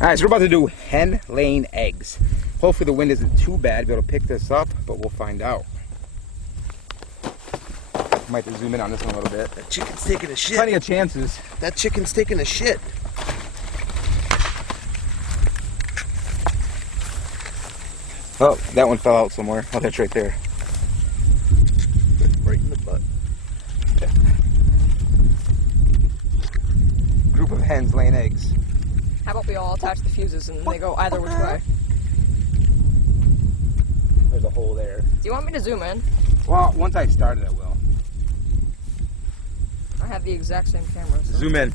Alright, so we're about to do hen laying eggs. Hopefully the wind isn't too bad to be able to pick this up, but we'll find out. Might have to zoom in on this one a little bit. That chicken's taking a shit. Plenty of chances. That chicken's taking a shit. Oh, that one fell out somewhere. Oh, that's right there. Right in the butt. Yeah. Group of hens laying eggs. How about we all attach the fuses and they go either which way? There's a hole there. Do you want me to zoom in? Well, once I start it, I will. I have the exact same camera. So. Zoom in.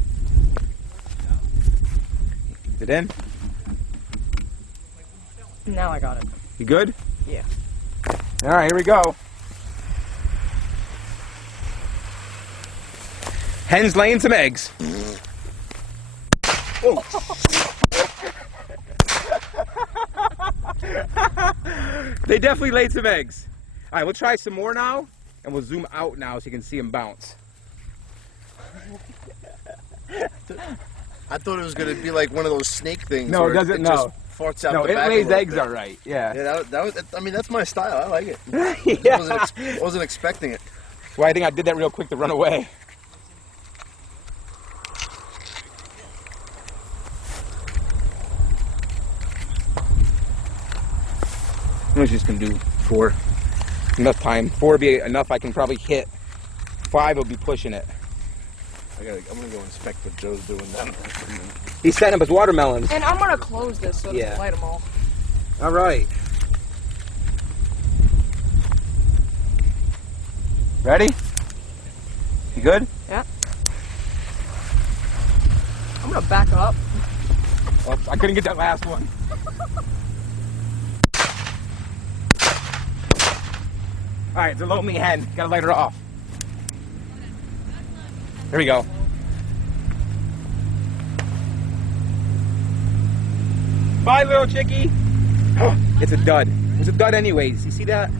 Is it in? Now I got it. You good? Yeah. Alright, here we go. Hens laying some eggs. Oh. They definitely laid some eggs. Alright, we'll try some more now, and we'll zoom out now so you can see them bounce. I thought it was going to be like one of those snake things. No, it doesn't. No. Farts out No, the it back lays a eggs bit. all right. Yeah. Yeah, that was. I mean, that's my style. I like it. Yeah. I wasn't expecting it. Well, I think I did that real quick to run away. I'm just gonna do 4. Enough time. 4 will be enough. I can probably hit. 5 will be pushing it. I'm gonna go inspect what Joe's doing now. He's setting up his watermelons. And I'm gonna close this so it doesn't light them all. All right. Ready? You good? Yeah. I'm gonna back up. Oh, I couldn't get that last one. All right, it's a lonely hen. Gotta light her off. There we go. Bye, little chickie. Oh, it's a dud. It's a dud anyways. You see that?